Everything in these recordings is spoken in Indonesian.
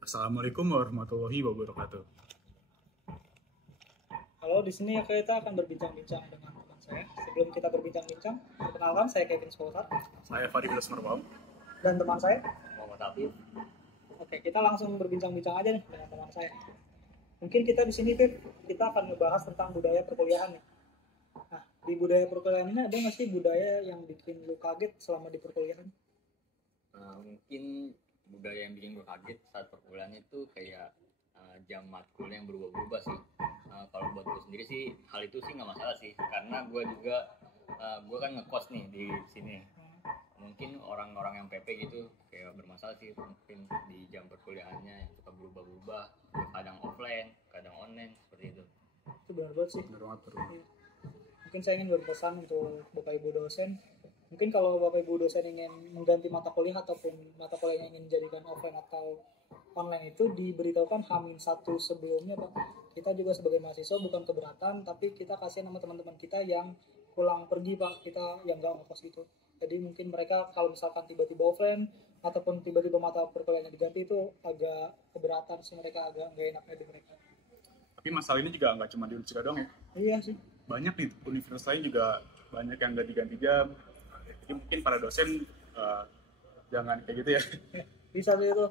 Assalamualaikum warahmatullahi wabarakatuh. Halo, di sini kita akan berbincang-bincang dengan teman saya. Sebelum kita berbincang-bincang, perkenalkan saya Kevin Spolsar Saya Fadi Bilas Marbaum. dan teman saya. Muhammad Afif. Oke, kita langsung berbincang-bincang aja nih dengan teman saya. Mungkin kita di sini Viv, kita akan membahas tentang budaya perkuliahan nih. Nah, di budaya perkuliahan ini ada nggak sih budaya yang bikin lu kaget selama di perkuliahan? Mungkin budaya yang bikin gue kaget saat perkuliahan itu kayak jam matkul yang berubah-ubah sih. Kalau buat gue sendiri sih hal itu sih nggak masalah sih, karena gue juga gue kan ngekos nih di sini. Mungkin orang-orang yang PP gitu kayak bermasalah sih, mungkin di jam perkuliahannya yang suka berubah-ubah, kadang offline, kadang online seperti itu. Itu benar banget sih. Benar banget, benar. Iya. Mungkin saya ingin berpesan untuk Bapak Ibu dosen. Mungkin kalau Bapak Ibu dosen ingin mengganti mata kuliah ataupun mata kuliahnya ingin dijadikan offline atau online itu diberitahukan H-1 sebelumnya Pak. Kita juga sebagai mahasiswa bukan keberatan, tapi kita kasih nama teman-teman kita yang pulang pergi Pak, kita yang nggak ngekos gitu. Jadi mungkin mereka kalau misalkan tiba-tiba offline ataupun tiba-tiba mata perkuliahannya diganti itu agak keberatan sih, mereka agak nggak enaknya di mereka. Tapi masalah ini juga nggak cuma di Unsika doang ya. Iya sih. Banyak di universitas lain juga banyak yang nggak diganti jam. Jadi mungkin para dosen jangan kayak gitu ya. Bisa sih itu.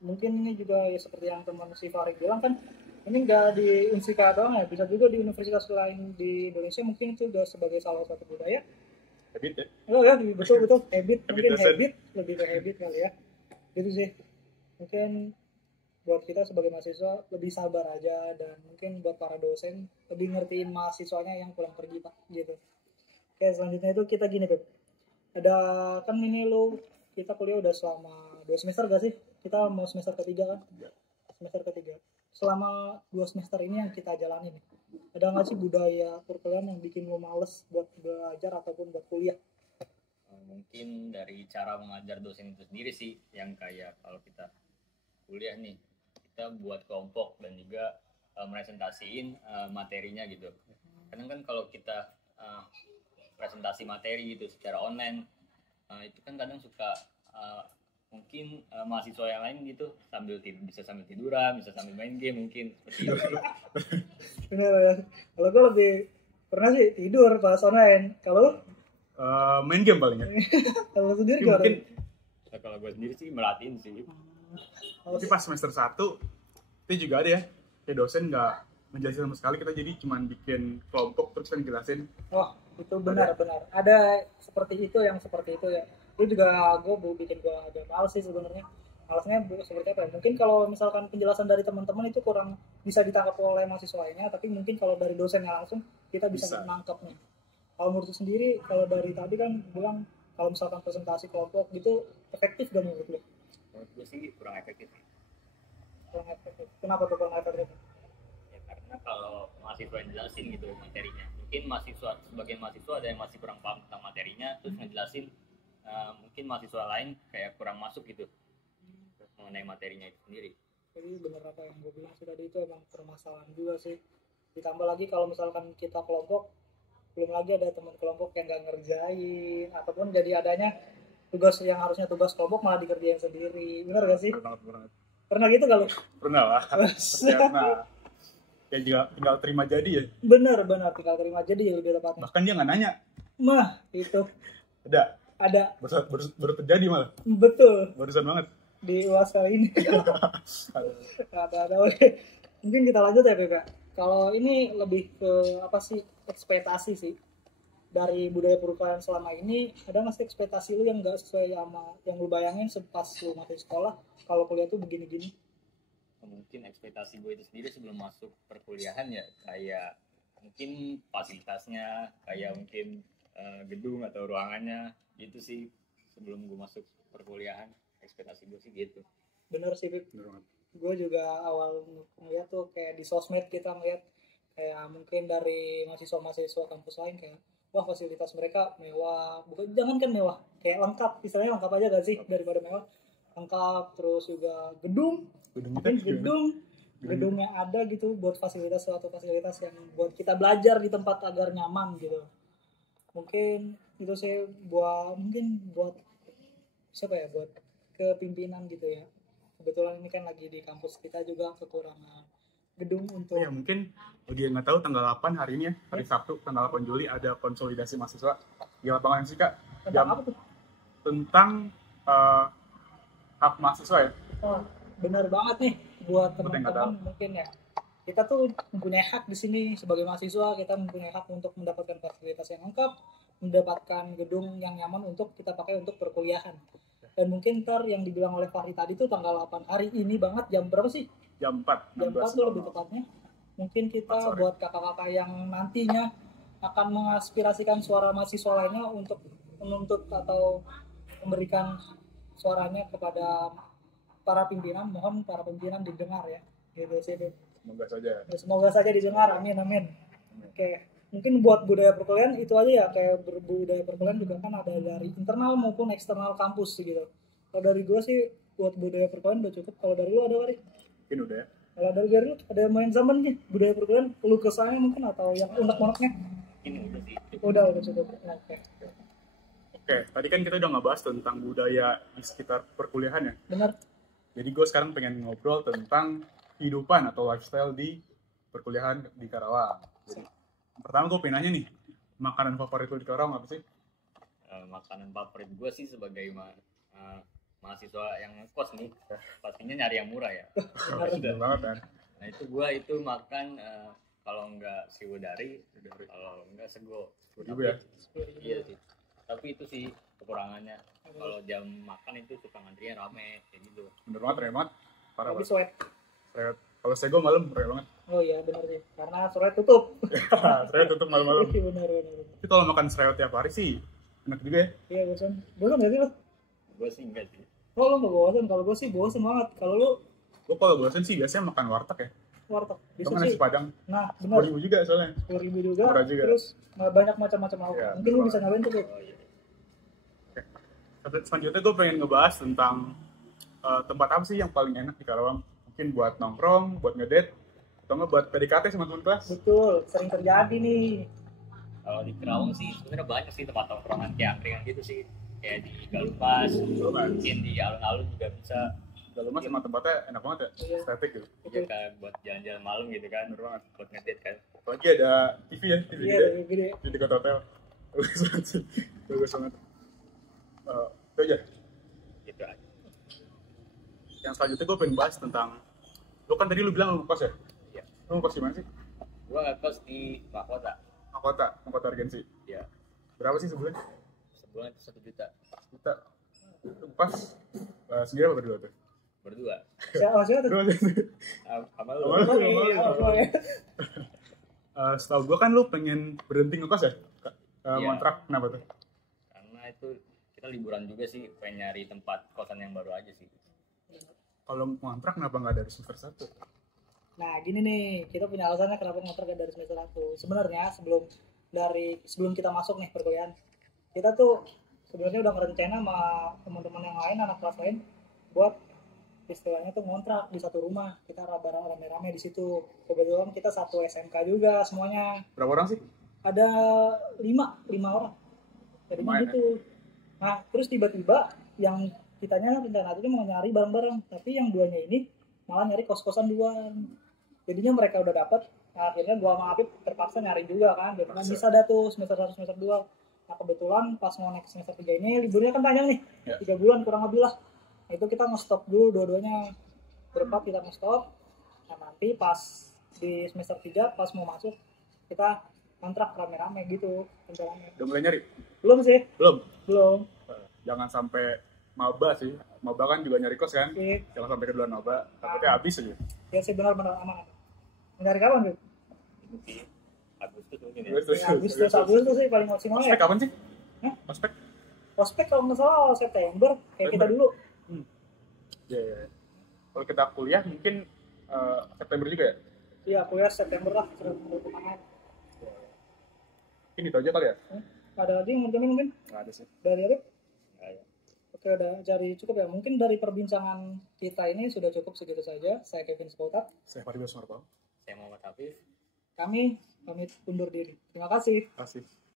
Mungkin ini juga ya seperti yang teman si Farid bilang kan, ini nggak di Unsika doang ya, bisa juga di universitas lain di Indonesia, mungkin itu udah sebagai salah satu budaya. Habit ya. Oh ya, betul habit, Habit mungkin dosen. habit lebih ke habit kali ya. Gitu sih. Mungkin buat kita sebagai mahasiswa lebih sabar aja, dan mungkin buat para dosen lebih ngertiin mahasiswanya yang pulang pergi Pak gitu. Oke, selanjutnya itu kita gini Beb. Ada kan ini lo kita kuliah udah selama 2 semester gak sih? Kita mau semester ketiga kan? Semester ketiga. Selama 2 semester ini yang kita jalani nih, ada nggak sih budaya perkuliahan yang bikin lo males buat belajar ataupun buat kuliah? Mungkin dari cara mengajar dosen itu sendiri sih, yang kayak kalau kita kuliah nih, kita buat kelompok dan juga presentasiin materinya gitu. Kadang kan kalau kita presentasi materi gitu secara online, itu kan kadang suka mungkin mahasiswa yang lain gitu bisa sambil tiduran, bisa sambil main game mungkin seperti itu. Bener. Kalau gue lebih pernah sih tidur pas online. Kalau Main game paling ya. kalau sendiri Tapi gimana? mungkin Nah, kalau gue sendiri sih merhatiin sih. tapi pas semester 1 itu juga ada ya. Kayak dosen nggak menjelasin sama sekali, kita jadi cuma bikin kelompok terus kan jelasin. Oh, itu benar. Ada seperti itu yang seperti itu ya. Itu juga gue bikin gue agak males sih sebenarnya. Malasnya seperti apa ya? Mungkin kalau misalkan penjelasan dari teman-teman itu kurang bisa ditangkap oleh mahasiswa lainnya, tapi mungkin kalau dari dosennya langsung kita bisa menangkapnya. Kalau menurut sendiri, kalau dari tadi kan bilang kalau misalkan presentasi kelompok gitu efektif gak menurut lo? Menurut gue sih kurang efektif. Kurang efektif. Kenapa tuh kurang efektif? Ya karena kalau mahasiswa yang jelasin gitu materinya, mungkin sebagian mahasiswa ada yang masih kurang paham tentang materinya, terus ngejelasin mungkin mahasiswa lain kayak kurang masuk gitu mengenai materinya itu sendiri. Jadi benar apa yang gue bilang sih tadi, itu emang permasalahan juga sih. Ditambah lagi kalau misalkan kita kelompok, belum lagi ada teman kelompok yang gak ngerjain, ataupun jadi adanya tugas yang harusnya tugas kelompok malah dikerjain sendiri. Benar gak sih? Pernah. Pernah gitu gak lu? Pernah lah. Karena ya juga tinggal terima jadi ya. Benar, tinggal terima jadi ya lebih tepatnya. Bahkan dia nggak nanya. Mah, itu Ada. Baru terjadi malah. betul Barusan banget. di UAS kali ini. ada. Oke. Mungkin kita lanjut ya Beka. Kalau ini lebih ke apa sih, ekspektasi sih dari budaya perkuliahan selama ini. Ada nggak sih ekspektasi lu yang nggak sesuai sama yang lu bayangin pas lu masuk sekolah, kalau kuliah tuh begini-gini? Mungkin ekspektasi gue itu sendiri sebelum masuk perkuliahan ya kayak mungkin fasilitasnya, kayak mungkin gedung atau ruangannya gitu sih sebelum gue masuk perkuliahan. Ekspektasi gue sih gitu. Bener sih Beb. Gue juga awal ngeliat tuh kayak di sosmed kita ngeliat kayak mungkin dari mahasiswa kampus lain kayak wah fasilitas mereka mewah, bukan jangan kan mewah, kayak lengkap, istilahnya lengkap aja gak sih daripada mewah, lengkap. Terus juga gedungnya ada gitu buat suatu fasilitas yang buat kita belajar di tempat agar nyaman gitu. Mungkin itu mungkin buat siapa ya, buat kepimpinan gitu ya, kebetulan ini kan lagi di kampus kita juga kekurangan gedung untuk Oh ya mungkin bagi yang nggak tahu tanggal 8 hari ini ya, hari Sabtu tanggal 8 Juli ada konsolidasi mahasiswa di lapangan sih Kak, tentang apa tuh? tentang eh, hak mahasiswa ya. Oh, benar banget nih buat Buat yang nggak teman-teman mungkin ya. Kita tuh mempunyai hak di sini sebagai mahasiswa, kita mempunyai hak untuk mendapatkan fasilitas yang lengkap, mendapatkan gedung yang nyaman untuk kita pakai untuk perkuliahan. Dan mungkin ntar yang dibilang oleh Fahri tadi tuh tanggal 8 hari ini banget, jam berapa sih? Jam 4, Jam 4 tuh lebih tepatnya. Mungkin kita 4 sore. buat kakak-kakak yang nantinya akan mengaspirasikan suara mahasiswa lainnya untuk menuntut atau memberikan suaranya kepada para pimpinan, mohon para pimpinan didengar ya. Gitu sih. Beb. Semoga saja. Semoga saja didengar, amin amin. Oke, mungkin buat budaya perkuliahan itu aja ya, kayak budaya perkuliahan juga kan ada dari internal maupun eksternal kampus gitu. Kalau dari gue sih buat budaya perkuliahan udah cukup. Kalau dari lu ada Wari? Mungkin udah ya. Kalau dari lu ada main zaman nih budaya perkuliahan, lu kesannya mungkin atau yang unek-uneknya? Ini udah sih. Udah cukup. Oke. Oke, tadi kan kita udah ngebahas tentang budaya di sekitar perkuliahan ya. Benar. Jadi gue sekarang pengen ngobrol tentang kehidupan atau lifestyle di perkuliahan di Karawang. Jadi, pertama gue pengen nanya nih, makanan favorit lu di Karawang apa sih? Makanan favorit gue sih sebagai mahasiswa yang kos nih, pastinya nyari yang murah ya. Bener banget kan? Nah itu gue itu makan kalau enggak siwodari, kalau enggak sego. Juga ya? Iya sih. Tapi itu sih kekurangannya. Kalau jam makan itu suka ngantrinya rame kayak gitu. Bener banget, rame banget. Parah Tapi banget. sweat. Rewet. Kalau sego malam, rewet banget. Oh iya benar sih. Karena sore tutup. Rewet tutup malam-malam. Iya benar. Tapi kalau makan serewet tiap hari sih, enak juga ya. Iya bosan. Bosan nggak sih lo? Gue sih enggak sih. Oh lo nggak bosan? Kalau gue sih bosan banget. Kalau lo Gue kalau bosan sih biasanya makan warteg ya. warteg. Bisa Itu kan sih. nasi Padang. Nah benar. 10.000 juga soalnya. 10.000 juga. Murah juga. Terus banyak macam-macam lauk. Iya, Mungkin lo betul. bisa nyobain tuh. Beb. Oh iya. Selanjutnya gue pengen ngebahas tentang tempat apa sih yang paling enak di Karawang. Mungkin buat nongkrong, buat ngedate, atau nggak buat PDKT sama teman kelas. Betul. Sering terjadi nih. Kalau di Kerawang sih sebenarnya banyak sih tempat tongkrongan kayak angkringan gitu sih. Kayak di Galupas, mungkin di alun-alun juga bisa. Udah lumas sama tempatnya enak banget ya, Iya. estetik gitu. Ya kayak buat jalan-jalan malam gitu kan. Bener banget. Buat ngedate kan. Apalagi ada TV ya, TV Iya gede lebih gede. di dekat hotel. Bagus banget sih, bagus banget. Itu aja. Gitu aja. Yang selanjutnya gue pengen bahas tentang, lu kan tadi lu bilang lu ngekos ya? Iya. Lu ngekos di mana sih? Gue ngekos di Mahkota. Mahkota Regency. Ya. Berapa sih sebulan? Sebulan itu 1 juta. Kita pas sendiri apa berdua tuh? Berdua. Siapa tuh? Berdua sih. Sama Sama lu. lu. Oke. Setahu gue kan lu pengen berhenti ngekos ya? Iya. Kontrak kenapa tuh? Karena itu kita liburan juga sih, pengen nyari tempat kosan yang baru aja sih. Kalau kontrak kenapa nggak dari semester 1? Nah gini nih, kita punya alasannya kenapa ngontrak dari semester 1. Sebenarnya sebelum kita masuk nih perkuliahan, kita tuh sebenarnya udah ngerencana sama teman-teman yang lain, anak kelas lain, buat istilahnya tuh ngontrak di satu rumah. Kita rame-rame di situ. Kebetulan kita satu SMK juga semuanya. Berapa orang sih? Ada lima orang. Jadinya Lumayan, gitu. Nah terus tiba-tiba yang kitanya rencana itu mau nyari bareng-bareng, tapi yang duanya ini malah nyari kos-kosan duluan. Jadinya mereka udah dapet. Nah, akhirnya gua sama Apip terpaksa nyari juga kan. Jadi kan bisa dah tuh semester 1 semester 2. Nah kebetulan pas mau naik semester 3 ini liburnya kan panjang nih. Ya. 3 bulan kurang lebih lah. Nah, itu kita nge-stop dulu dua-duanya. Berempat kita nge-stop. Nah nanti pas di semester 3 pas mau masuk kita kontrak rame-rame gitu rencananya. Udah mulai nyari? Belum sih, Belum? belum. Jangan sampai maba sih. Maba kan juga nyari kos kan? Oke. Jangan sampai keduluan maba, takutnya habis aja. Ya sih benar-benar aman. Dari kapan tuh? Itu sih Agustus mungkin ya. Agustus sih paling maksimal ya. Ospek kapan sih? Hah? Ospek? Ospek kalau nggak salah September kayak kita dulu. Iya. Kalau kita kuliah mungkin September juga ya? Iya kuliah September lah. Kemarin. Mungkin itu aja kali ya? Ada lagi yang mau dijamin mungkin Nggak ada sih. dari Arif? Nggak ya. Oke udah cari cukup ya. Mungkin dari perbincangan kita ini sudah cukup segitu saja. Saya Kevin Spoltat. Saya Fadil Sumarpal. Saya Muhammad Hafiz. Kami pamit undur diri. Terima kasih. Kasih.